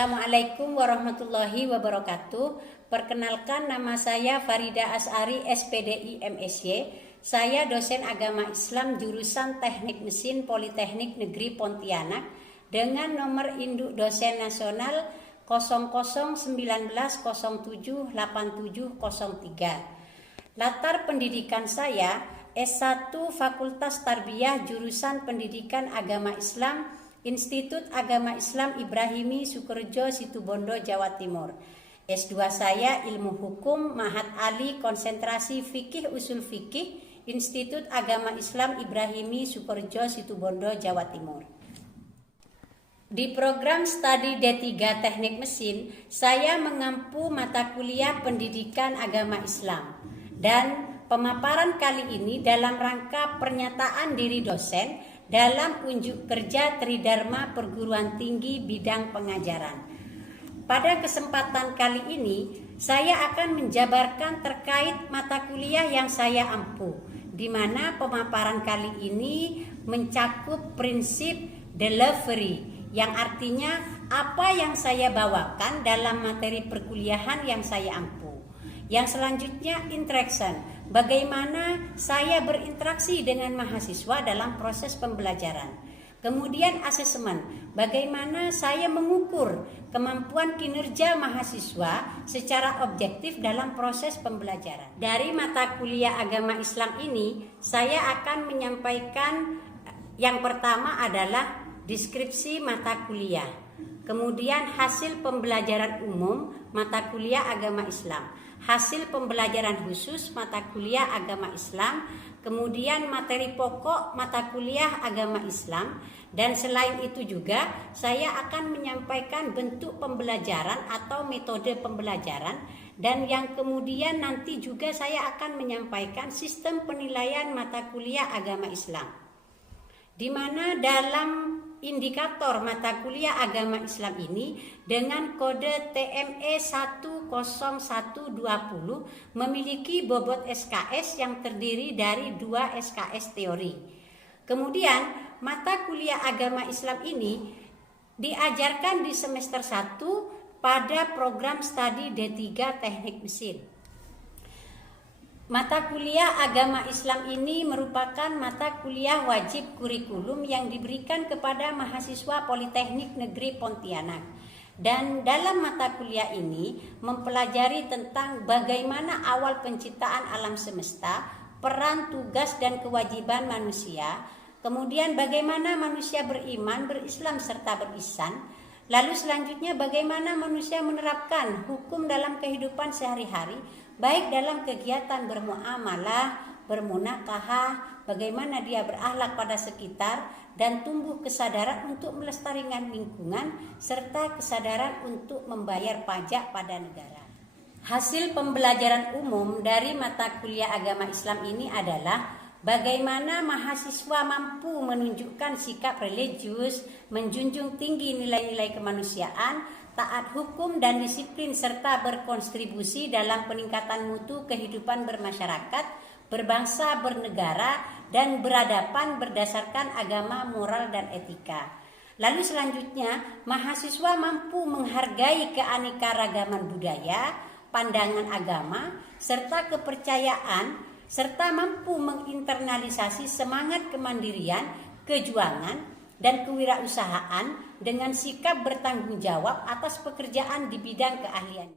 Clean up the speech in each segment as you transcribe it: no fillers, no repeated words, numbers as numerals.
Assalamualaikum warahmatullahi wabarakatuh. Perkenalkan, nama saya Farida Asari, SPDI MSy. Saya dosen agama Islam jurusan Teknik Mesin Politeknik Negeri Pontianak dengan nomor induk dosen nasional 0019078703. Latar pendidikan saya S1 Fakultas Tarbiyah jurusan Pendidikan Agama Islam Institut Agama Islam Ibrahimi Sukorejo Situbondo Jawa Timur. S2 saya Ilmu Hukum Mahat Ali Konsentrasi Fikih Usul Fikih Institut Agama Islam Ibrahimi Sukorejo Situbondo Jawa Timur. Di program studi D3 Teknik Mesin, saya mengampu mata kuliah Pendidikan Agama Islam. Dan pemaparan kali ini dalam rangka pernyataan diri dosen dalam unjuk kerja Tridharma Perguruan Tinggi bidang pengajaran. Pada kesempatan kali ini, saya akan menjabarkan terkait mata kuliah yang saya ampu, di mana pemaparan kali ini mencakup prinsip delivery, yang artinya apa yang saya bawakan dalam materi perkuliahan yang saya ampu. Yang selanjutnya interaction, bagaimana saya berinteraksi dengan mahasiswa dalam proses pembelajaran. Kemudian asesmen, bagaimana saya mengukur kemampuan kinerja mahasiswa secara objektif dalam proses pembelajaran. Dari mata kuliah agama Islam ini, saya akan menyampaikan yang pertama adalah deskripsi mata kuliah. Kemudian hasil pembelajaran umum mata kuliah agama Islam, hasil pembelajaran khusus mata kuliah agama Islam, kemudian materi pokok mata kuliah agama Islam, dan selain itu juga saya akan menyampaikan bentuk pembelajaran atau metode pembelajaran, dan yang kemudian nanti juga saya akan menyampaikan sistem penilaian mata kuliah agama Islam, di mana dalam indikator mata kuliah agama Islam ini dengan kode TME 10120 memiliki bobot SKS yang terdiri dari 2 SKS teori. Kemudian mata kuliah agama Islam ini diajarkan di semester 1 pada program studi D3 Teknik Mesin. Mata kuliah agama Islam ini merupakan mata kuliah wajib kurikulum yang diberikan kepada mahasiswa Politeknik Negeri Pontianak. Dan dalam mata kuliah ini mempelajari tentang bagaimana awal penciptaan alam semesta, peran, tugas, dan kewajiban manusia, kemudian bagaimana manusia beriman, berislam, serta berihsan. Lalu selanjutnya bagaimana manusia menerapkan hukum dalam kehidupan sehari-hari, baik dalam kegiatan bermuamalah, bermunakahah, bagaimana dia berakhlak pada sekitar, dan tumbuh kesadaran untuk melestarikan lingkungan, serta kesadaran untuk membayar pajak pada negara. Hasil pembelajaran umum dari mata kuliah agama Islam ini adalah bagaimana mahasiswa mampu menunjukkan sikap religius, menjunjung tinggi nilai-nilai kemanusiaan, taat hukum dan disiplin, serta berkontribusi dalam peningkatan mutu kehidupan bermasyarakat, berbangsa, bernegara, dan beradaban berdasarkan agama, moral, dan etika. Lalu selanjutnya, mahasiswa mampu menghargai keanekaragaman budaya, pandangan agama, serta kepercayaan, serta mampu menginternalisasi semangat kemandirian, kejuangan, dan kewirausahaan dengan sikap bertanggung jawab atas pekerjaan di bidang keahlian.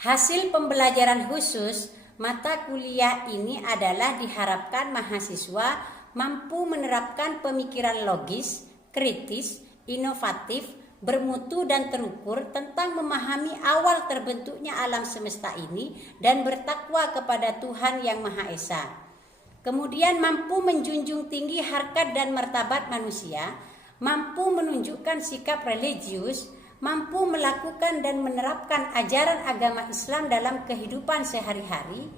Hasil pembelajaran khusus mata kuliah ini adalah diharapkan mahasiswa mampu menerapkan pemikiran logis, kritis, inovatif, bermutu, dan terukur tentang memahami awal terbentuknya alam semesta ini dan bertakwa kepada Tuhan Yang Maha Esa. Kemudian mampu menjunjung tinggi harkat dan martabat manusia, mampu menunjukkan sikap religius, mampu melakukan dan menerapkan ajaran agama Islam dalam kehidupan sehari-hari,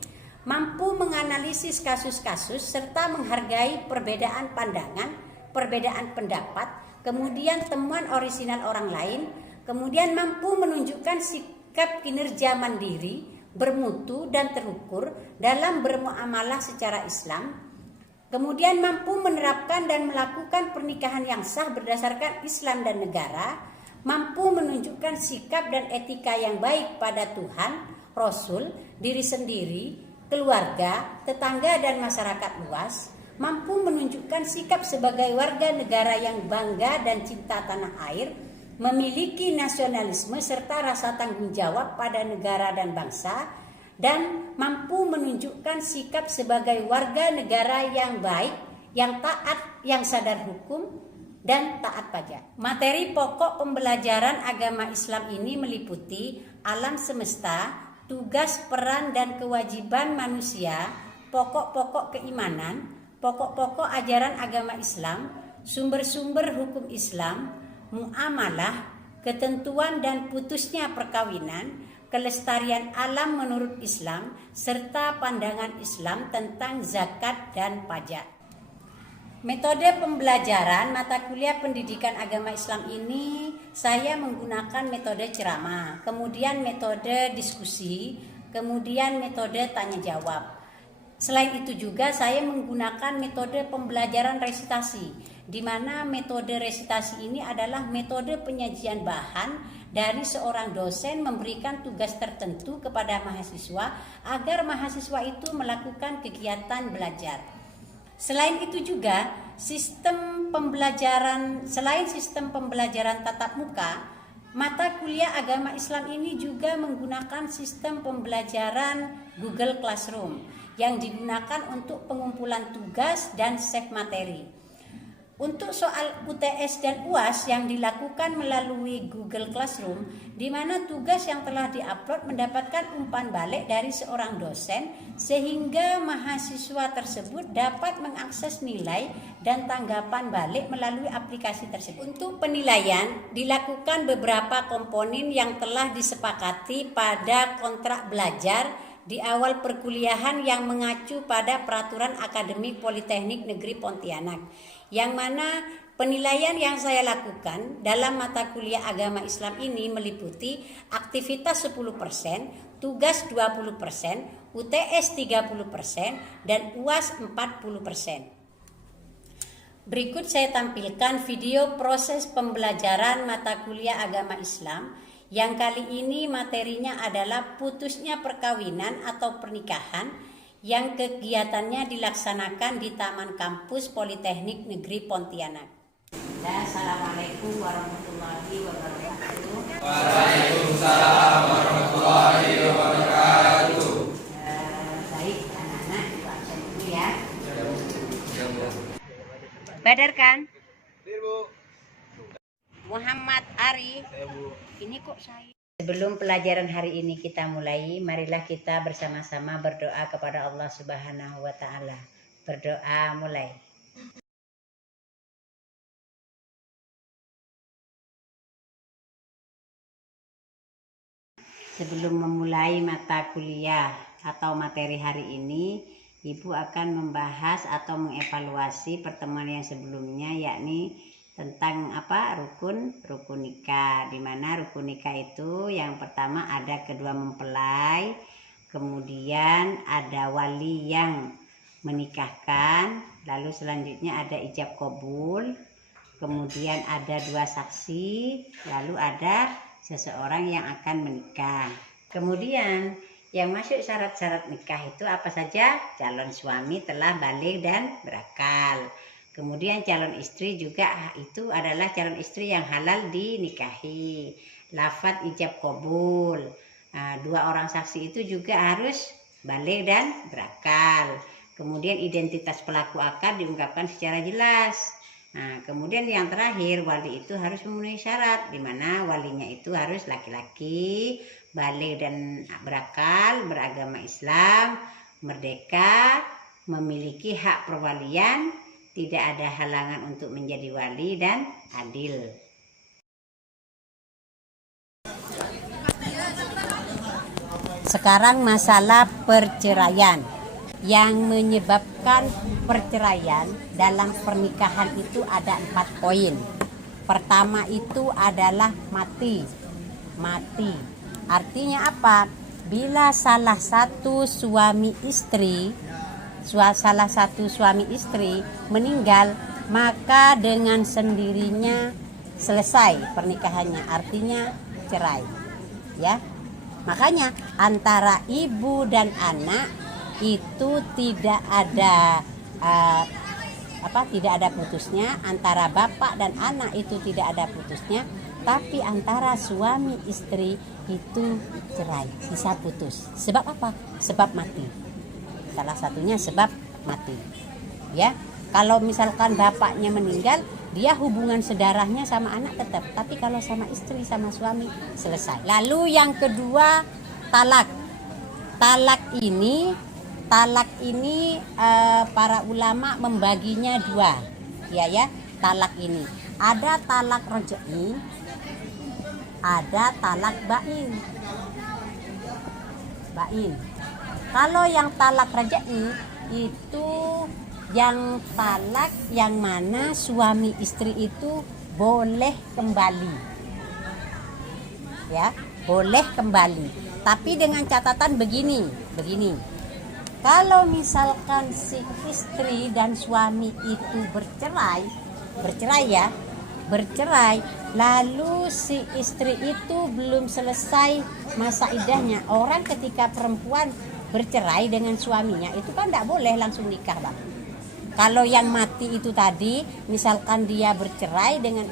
mampu menganalisis kasus-kasus serta menghargai perbedaan pandangan, perbedaan pendapat, kemudian temuan orisinal orang lain, kemudian mampu menunjukkan sikap kinerja mandiri, bermutu, dan terukur dalam bermuamalah secara Islam, kemudian mampu menerapkan dan melakukan pernikahan yang sah berdasarkan Islam dan negara, mampu menunjukkan sikap dan etika yang baik pada Tuhan, Rasul, diri sendiri, keluarga, tetangga dan masyarakat luas, mampu menunjukkan sikap sebagai warga negara yang bangga dan cinta tanah air, memiliki nasionalisme serta rasa tanggung jawab pada negara dan bangsa, dan mampu menunjukkan sikap sebagai warga negara yang baik, yang taat, yang sadar hukum, dan taat pajak. Materi pokok pembelajaran agama Islam ini meliputi alam semesta, tugas, peran, dan kewajiban manusia, pokok-pokok keimanan, pokok-pokok ajaran agama Islam, sumber-sumber hukum Islam, muamalah, ketentuan dan putusnya perkawinan, kelestarian alam menurut Islam, serta pandangan Islam tentang zakat dan pajak. Metode pembelajaran mata kuliah pendidikan agama Islam ini saya menggunakan metode ceramah, kemudian metode diskusi, kemudian metode tanya jawab. Selain itu juga saya menggunakan metode pembelajaran resitasi, di mana metode resitasi ini adalah metode penyajian bahan dari seorang dosen memberikan tugas tertentu kepada mahasiswa agar mahasiswa itu melakukan kegiatan belajar. Selain itu juga selain sistem pembelajaran tatap muka, mata kuliah agama Islam ini juga menggunakan sistem pembelajaran Google Classroom yang digunakan untuk pengumpulan tugas dan save materi. Untuk soal UTS dan UAS yang dilakukan melalui Google Classroom, di mana tugas yang telah diupload mendapatkan umpan balik dari seorang dosen, sehingga mahasiswa tersebut dapat mengakses nilai dan tanggapan balik melalui aplikasi tersebut. Untuk penilaian, dilakukan beberapa komponen yang telah disepakati pada kontrak belajar di awal perkuliahan yang mengacu pada Peraturan Akademik Politeknik Negeri Pontianak, yang mana penilaian yang saya lakukan dalam mata kuliah agama Islam ini meliputi aktivitas 10%, tugas 20%, UTS 30%, dan UAS 40%. Berikut saya tampilkan video proses pembelajaran mata kuliah agama Islam yang kali ini materinya adalah putusnya perkawinan atau pernikahan, yang kegiatannya dilaksanakan di Taman Kampus Politeknik Negeri Pontianak. Assalamualaikum warahmatullahi wabarakatuh. Waalaikumsalam warahmatullahi wabarakatuh. Baik anak-anak, Ibu absen dulu ya. Badarkan. Muhammad Ari. Ini kok saya. Sebelum pelajaran hari ini kita mulai, marilah kita bersama-sama berdoa kepada Allah Subhanahu wa Ta'ala. Berdoa mulai. Sebelum memulai mata kuliah atau materi hari ini, Ibu akan membahas atau mengevaluasi pertemuan yang sebelumnya, yakni tentang rukun nikah, di mana rukun nikah itu yang pertama ada kedua mempelai, kemudian ada wali yang menikahkan, lalu selanjutnya ada ijab kabul, kemudian ada dua saksi, lalu ada seseorang yang akan menikah. Kemudian yang masuk syarat-syarat nikah itu apa saja? Calon suami telah baligh dan berakal. Kemudian calon istri juga itu adalah calon istri yang halal dinikahi. Lafadz ijab kabul. Dua orang saksi itu juga harus baligh dan berakal. Kemudian identitas pelaku akad diungkapkan secara jelas. Kemudian yang terakhir, wali itu harus memenuhi syarat, di mana walinya itu harus laki-laki, baligh dan berakal, beragama Islam, merdeka, memiliki hak perwalian, tidak ada halangan untuk menjadi wali, dan adil. Sekarang masalah perceraian. Yang menyebabkan perceraian dalam pernikahan itu ada 4 poin. Pertama itu adalah mati. Artinya apa? Bila salah satu suami istri meninggal, maka dengan sendirinya selesai pernikahannya, artinya cerai. Ya. Makanya antara ibu dan anak itu tidak ada tidak ada putusnya, antara bapak dan anak itu tidak ada putusnya, tapi antara suami istri itu cerai, bisa putus. Sebab apa? Sebab mati. Salah satunya sebab mati. Ya. Kalau misalkan bapaknya meninggal, dia hubungan sedarahnya sama anak tetap, tapi kalau sama istri sama suami selesai. Lalu yang kedua, talak. Talak ini para ulama membaginya dua. Ya, talak ini. Ada talak raj'i, ada talak bain. Kalau yang talak raj'i itu yang talak yang mana suami istri itu boleh kembali. Ya, boleh kembali. Tapi dengan catatan begini. Kalau misalkan si istri dan suami itu bercerai, lalu si istri itu belum selesai masa iddahnya. Orang ketika perempuan bercerai dengan suaminya itu kan tidak boleh langsung nikah, Bang. Kalau yang mati itu tadi, misalkan dia bercerai dengan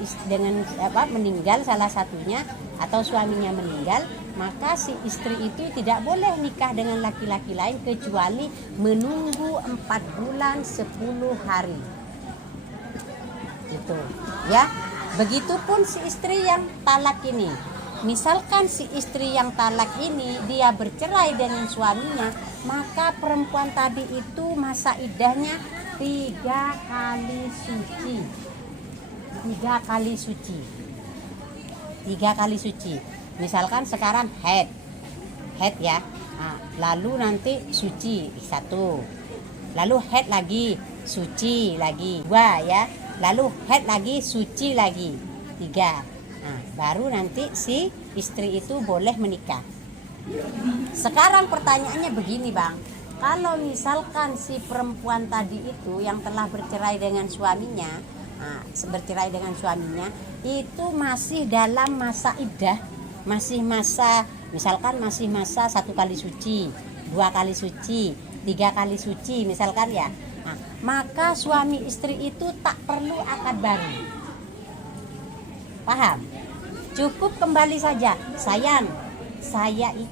meninggal salah satunya atau suaminya meninggal, maka si istri itu tidak boleh nikah dengan laki-laki lain kecuali menunggu 4 bulan 10 hari. Itu, ya. Begitupun si istri yang talak ini. Misalkan si istri yang talak ini dia bercerai dengan suaminya, maka perempuan tadi itu masa iddahnya 3 kali suci. Misalkan sekarang head ya. Nah, lalu nanti suci 1. Lalu head lagi, suci lagi 2 ya. Lalu head lagi, suci lagi 3. Nah, baru nanti si istri itu boleh menikah. Sekarang pertanyaannya begini, Bang. Kalau misalkan si perempuan tadi itu yang telah bercerai dengan suaminya, itu masih dalam masa iddah, masih masa 1 kali suci, 2 kali suci, 3 kali suci misalkan ya. Nah, maka suami istri itu tak perlu akad baru. Paham? Cukup kembali saja. Sayang,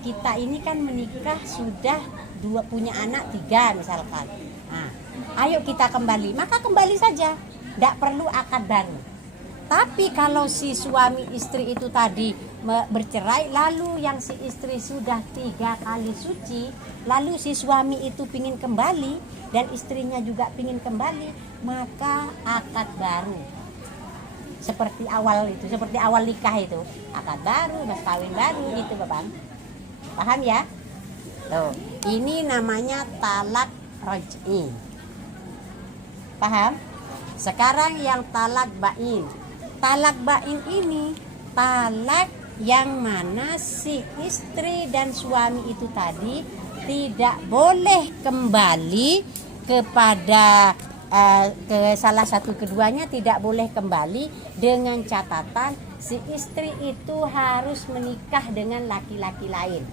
kita ini kan menikah sudah punya anak 3 misalkan. Nah, ayo kita kembali, maka kembali saja, tidak perlu akad baru. Tapi kalau si suami istri itu tadi bercerai, lalu yang si istri sudah 3 kali suci, lalu si suami itu pingin kembali dan istrinya juga pingin kembali, maka akad baru. Seperti awal nikah itu, akad baru, mas kawin baru gitu, Bapak. Paham ya? Tuh, ini namanya talak raj'i. Paham? Sekarang yang talak bain. Talak bain ini talak yang mana si istri dan suami itu tadi tidak boleh kembali kepada ke salah satu keduanya, tidak boleh kembali, dengan catatan si istri itu harus menikah dengan laki-laki lain.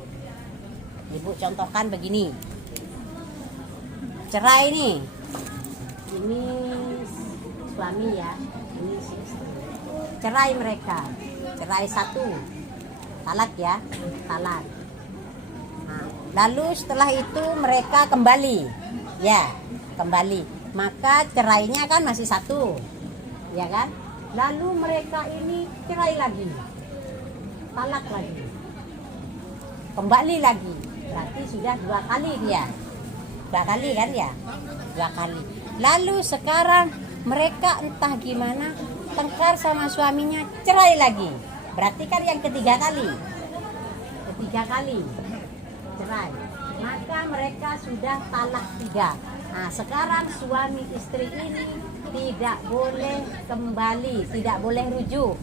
Ibu contohkan begini, cerai nih, ini suami ya, ini si istri, cerai mereka, cerai 1, talak ya, talak. Nah, lalu setelah itu mereka kembali, maka cerainya kan masih 1, ya kan? Lalu mereka ini cerai lagi, talak lagi, kembali lagi. Berarti sudah 2 kali dia. 2 kali kan ya? 2 kali. Lalu sekarang mereka entah gimana tengkar sama suaminya, cerai lagi. Berarti kan yang ketiga kali cerai. Maka mereka sudah talak 3. Nah, sekarang suami istri ini tidak boleh kembali, tidak boleh rujuk,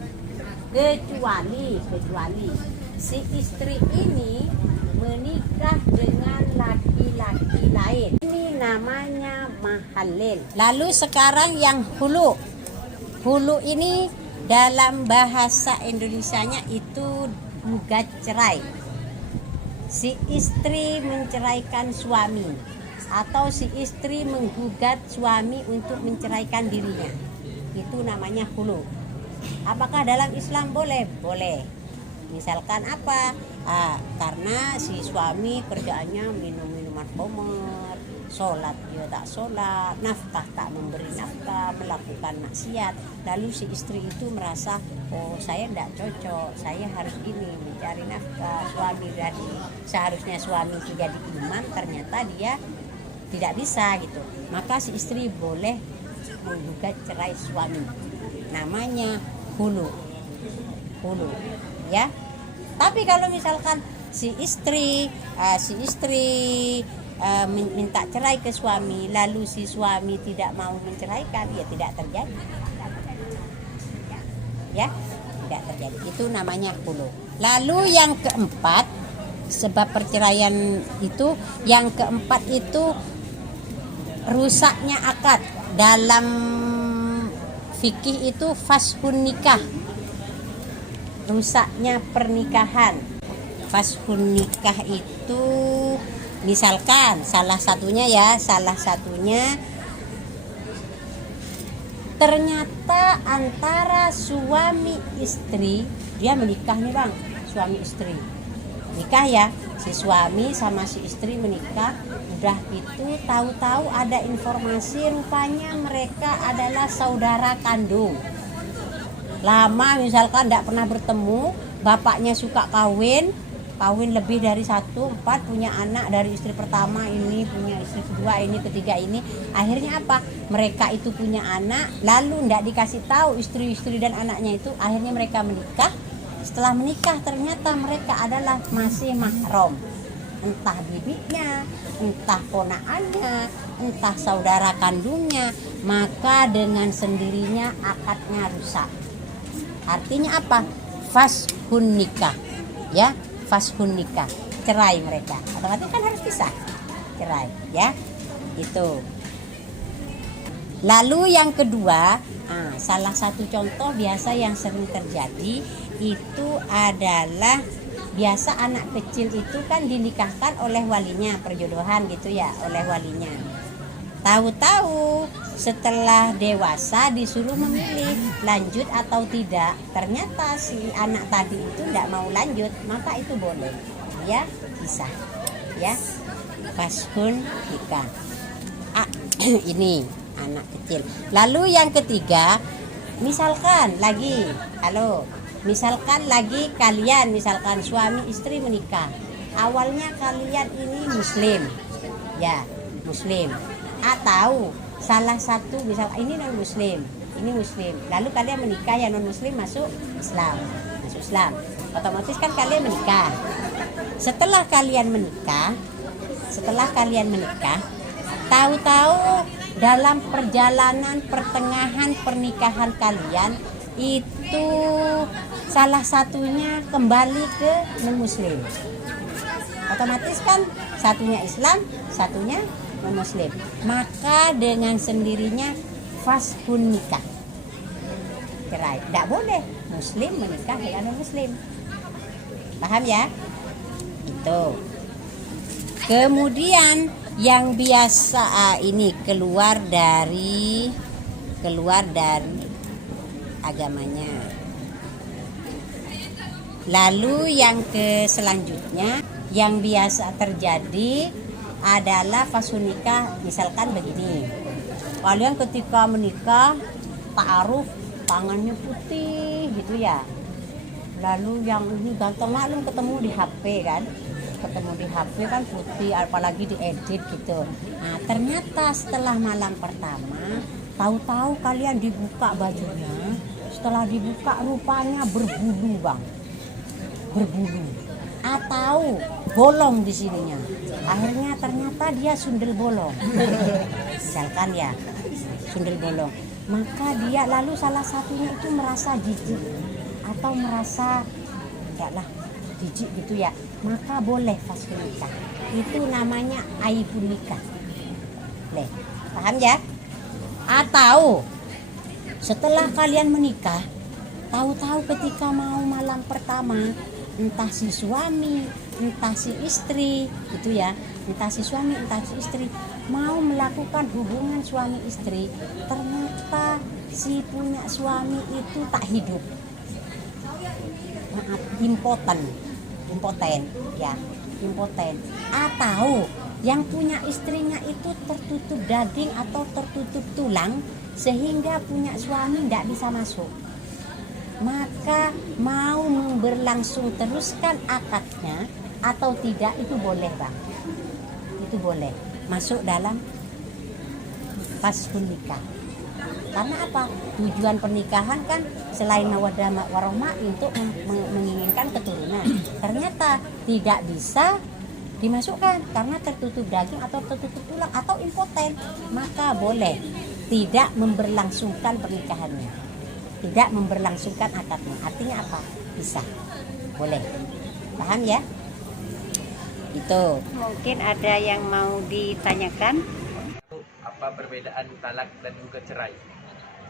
kecuali si istri ini menikah dengan laki-laki lain. Ini namanya mahallil. Lalu sekarang yang hulu ini dalam bahasa Indonesianya itu gugat cerai. Si istri menceraikan suami atau si istri menggugat suami untuk menceraikan dirinya. Itu namanya khulu. Apakah dalam Islam boleh? Boleh. Misalkan apa? Karena si suami kerjaannya minum minuman khamr, sholat dia tak sholat, nafkah tak memberi nafkah, melakukan maksiat. Lalu si istri itu merasa, oh saya tidak cocok, saya harus ini mencari nafkah. Suami dari seharusnya suami itu jadi imam, ternyata dia tidak bisa gitu. Maka si istri boleh menggugat cerai suami. Namanya khulu. Khulu, ya. Tapi kalau misalkan si istri minta cerai ke suami, lalu si suami tidak mau menceraikan, ya tidak terjadi. Ya, tidak terjadi. Itu namanya khulu. Lalu yang keempat, sebab perceraian itu, yang keempat itu rusaknya akad. Dalam fikih itu fashun nikah. Rusaknya pernikahan. Fashun nikah itu misalkan salah satunya ternyata antara suami istri, dia menikah nih bang, suami istri nikah ya, si suami sama si istri menikah. Udah itu tahu-tahu ada informasi rupanya mereka adalah saudara kandung. Lama misalkan tidak pernah bertemu, bapaknya suka kawin lebih dari 1, 4, punya anak dari istri pertama ini, punya istri kedua ini, ketiga ini. Akhirnya apa? Mereka itu punya anak, lalu tidak dikasih tahu istri-istri dan anaknya itu. Akhirnya mereka menikah. Setelah menikah ternyata mereka adalah masih mahram. Entah bibinya, entah ponakannya, entah saudara kandungnya. Maka dengan sendirinya akadnya rusak. Artinya apa? Fashun nikah, ya, fashun nikah, cerai mereka. Otomatis kan harus pisah, cerai, ya, itu. Lalu yang kedua, salah satu contoh biasa yang sering terjadi itu adalah biasa anak kecil itu kan dinikahkan oleh walinya, perjodohan gitu ya, oleh walinya. Tahu-tahu setelah dewasa disuruh memilih lanjut atau tidak. Ternyata si anak tadi itu tidak mau lanjut, maka itu boleh. Ya, bisa. Ya. Fashun nikah. Ini anak kecil. Lalu yang ketiga, misalkan lagi kalian misalkan suami istri menikah. Awalnya kalian ini muslim. Ya, muslim. Atau salah satu misal ini non muslim, ini muslim, lalu kalian menikah, ya non muslim masuk Islam, otomatis kan kalian menikah. Setelah kalian menikah, tahu-tahu dalam perjalanan pertengahan pernikahan kalian itu salah satunya kembali ke non muslim, otomatis kan satunya Islam, satunya non-muslim. Maka dengan sendirinya fashun nikah, cerai. Tidak boleh muslim menikah dengan non-muslim. Paham ya? Itu. Kemudian yang biasa ini keluar dari agamanya. Lalu yang selanjutnya yang biasa terjadi adalah fashun nikah. Misalkan begini, kalian ketika menikah ta'aruf, tangannya putih gitu ya, lalu yang ini ganteng, maklum ketemu di HP kan putih, apalagi diedit gitu. Nah ternyata setelah malam pertama tahu-tahu kalian dibuka bajunya, setelah dibuka rupanya berbulu bang, atau bolong di sininya. Akhirnya ternyata dia sundel bolong. Misalkan ya, sundel bolong. Maka dia lalu salah satunya itu merasa jijik atau merasa enggaklah jijik gitu ya. Maka boleh fashun nikah. Itu namanya aibun nikah. Boleh. Paham ya? Atau setelah kalian menikah Tahu-tahu ketika mau malam pertama, entah si suami, entah si istri, gitu ya, entah si suami, entah si istri mau melakukan hubungan suami istri, ternyata si punya suami itu tak hidup, maaf, impoten, ya, impoten, atau yang punya istrinya itu tertutup daging atau tertutup tulang sehingga punya suami tidak bisa masuk. Maka mau berlangsung teruskan akadnya atau tidak itu boleh, Bang. Itu boleh masuk dalam faskhun nikah. Karena apa? Tujuan pernikahan kan selain mawaddah warahmah untuk menginginkan keturunan. Ternyata tidak bisa dimasukkan karena tertutup daging atau tertutup tulang atau impoten, maka boleh tidak memberlangsungkan pernikahannya, tidak memberlangsungkan akadnya. Artinya apa? Bisa, boleh. Paham ya? Itu mungkin ada yang mau ditanyakan. Apa perbedaan talak dan gugat cerai?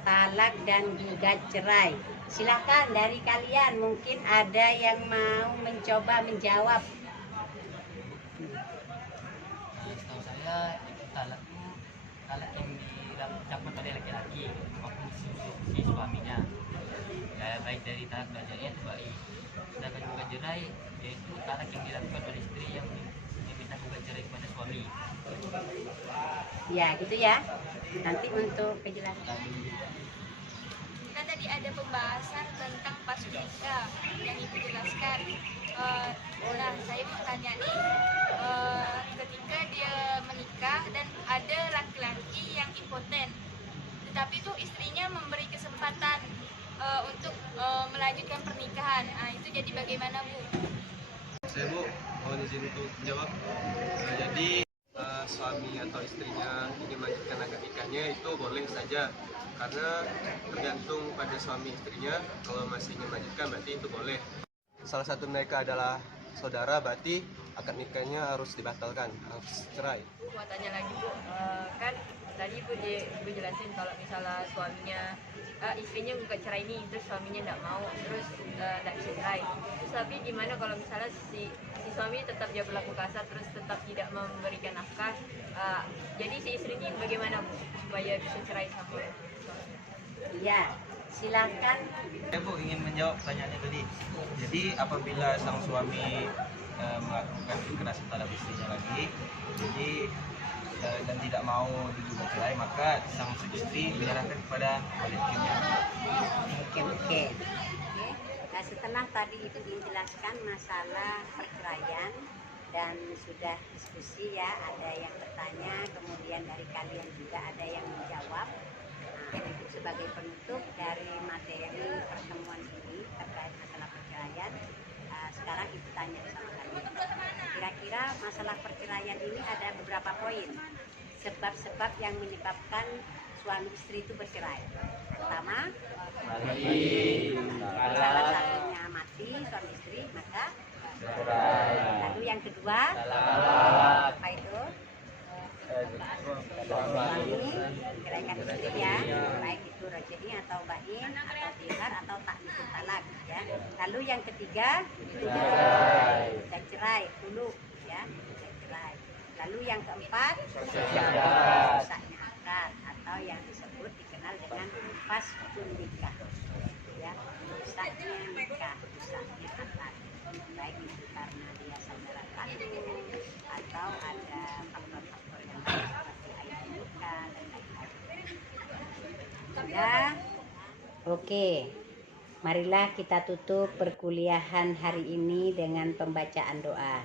Talak dan gugat cerai, silakan dari kalian, mungkin ada yang mau mencoba menjawab. Setahu saya itu talak itu talak yang diucapkan oleh laki-laki maupun si suaminya, ya, baik dari talak belajarnya atau baik. Sedangkan gugat cerai yaitu talak yang dilakukan oleh istri yang meminta gugat cerai kepada suami. Ya gitu ya, nanti untuk kejelasan. Kan tadi ada pembahasan tentang faskhun nikah yang Ibu jelaskan. Nah, saya mau tanya nih, ketika dia menikah dan ada laki-laki yang impoten, tetapi tuh istrinya memberi kesempatan untuk melanjutkan pernikahan, nah, itu jadi bagaimana, Bu? Saya Bu, mohon izin untuk menjawab. Jadi suami atau istrinya ingin melanjutkan akad nikahnya itu boleh saja, karena tergantung pada suami istrinya. Kalau masih ingin melanjutkan berarti itu boleh. Salah satu mereka adalah saudara, berarti akad nikahnya harus dibatalkan, harus cerai. Mau tanya lagi Bu, kan tadi Bu jelasin kalau misalnya suaminya istrinya gugat cerai ini, terus suaminya tidak mau, terus tidak bisa cerai. Terus tapi gimana kalau misalnya si suami tetap dia berlaku kasar, terus tetap tidak memberikan nafkah, jadi si istri ini bagaimana Bu supaya bisa cerai sama suami? Ya, silakan. Saya Bu ingin menjawab pertanyaannya tadi. Jadi apabila sang suami melakukan kekerasan terhadap istrinya lagi, jadi dan tidak mau digugat cerai, maka sang istri menyerahkan kepada wali hakimnya. Oke. Nah, setelah tadi itu dijelaskan masalah perceraian dan sudah diskusi ya, ada yang bertanya, kemudian dari kalian juga ada yang menjawab. Nah, itu sebagai penutup dari materi pertemuan ini terkait masalah perceraian. Sekarang Ibu tanya sama kalian, kira-kira masalah perceraian ini ada beberapa poin, sebab-sebab yang menyebabkan suami istri itu bercerai. Pertama, salah satunya mati suami istri, maka lalu yang kedua, apa itu? Suami menceraikan istrinya, baik itu raj'i atau bain atau tihar atau taklisul talak ya. Lalu yang ketiga, sudah cerai dulu ya, sudah cerai. Lalu yang keempat, rusaknya akad atau yang disebut dikenal dengan faskhun nikah ya, rusaknya nikah, rusaknya akad, baik itu karena dia saudara kandung atau ada faktor-faktor yang lain seperti ayah nikah dan lain-lain ya. Oke, marilah kita tutup perkuliahan hari ini dengan pembacaan doa.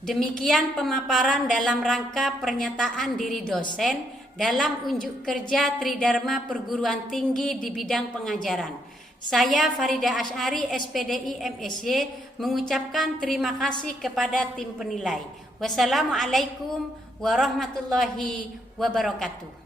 Demikian pemaparan dalam rangka pernyataan diri dosen dalam unjuk kerja Tridharma Perguruan Tinggi di bidang pengajaran. Saya Farida Asy'ari, SPDI MSy, mengucapkan terima kasih kepada tim penilai. Wassalamualaikum warahmatullahi wabarakatuh.